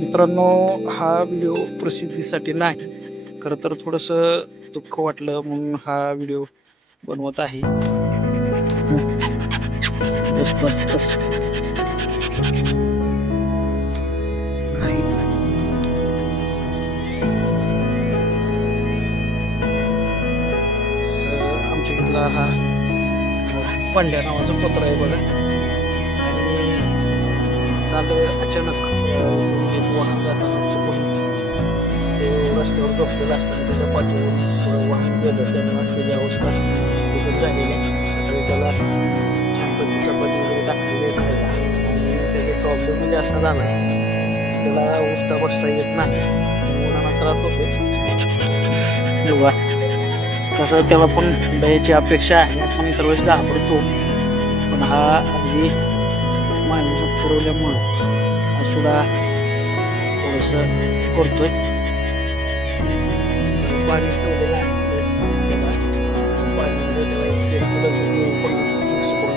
मित्रांनो हा व्हिडिओ प्रसिद्धीसाठी नाही. खरं तर थोडंसं दुःख वाटलं म्हणून हा व्हिडिओ बनवत आहे. आमच्या इथला हा पांड्या पंड्या नावाचा पत्र आहे बघा. आणि काल अचानक वाहन जाताना चुकून ते रस्त्यावर झोपलेलं असताना त्याच्या पाठीवरून वाहन गेलं त्यामुळे त्याची अवस्था बिकट झालेली आहे सकाळी त्याला छानपैकी चपाती वगैरे टाकलेली खायला आणि त्याचा प्रॉब्लेम म्हणजे असा झाला त्याला उठता बसता येत नाही मुलांना त्रास होतो तसं त्याला पण दयाची अपेक्षा आहे आपण इतर वेळेस घाबरतो पण हा अगदी मानवी पुरवल्यामुळं हा सुद्धा थोडस करतोय पाणी ठेवलेलं आहे त्याला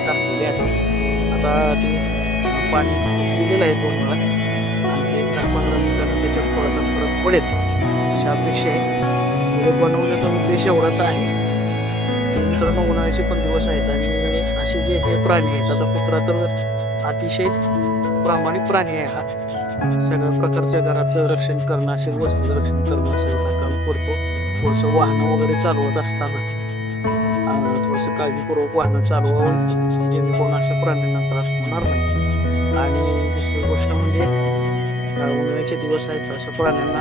टाकलेली आहे आता ते पाणी दिलेलं आहे दोन वेळा आणि एक दहा पंधरा मिनिटांना त्याच्यात थोडासा फरक पडेल अशा अपेक्षा आहे व्हिडिओ बनवण्याचा उद्देश एवढाच आहे की मित्रांनो उन्हाळ्याचे पण दिवस आहेत आणि असे जे हे प्राणी आहेत आता कुत्रा तर अतिशय प्रामाणिक प्राणी आहे हा. सगळ्या प्रकारच्या घराचं रक्षण करणं असेल वस्तूचं रक्षण करणं असेल काम करतो थोडंसं वाहनं वगैरे चालवत असताना थोडंसं काळजीपूर्वक वाहनं चालवावं जेणेकरून अशा प्राण्यांना त्रास होणार नाही. आणि दुसरी गोष्ट म्हणजे उन्हाळ्याचे दिवस आहेत अशा प्राण्यांना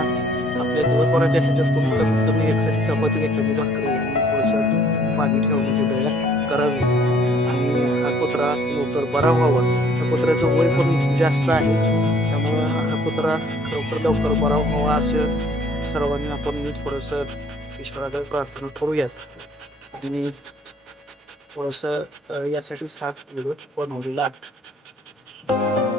आपल्या दिवसभराच्या ह्याच्यातून कमीत कमी एखादी चपाती एखादी भाकरी आणि थोडंसं पाणी ठेवण्याची दया करावी. आणि हा कुत्रा लवकर बरा व्हावा. त्या कुत्र्याचं वय पण जास्त आहे. कुत्रा लवकर लवकर बरा व्हावा असं सर्वांनी आपण थोडंसं ईश्वराकडे प्रार्थना करूयात. आणि थोडंसं यासाठीच हा व्हिडिओ बनवलेला आहे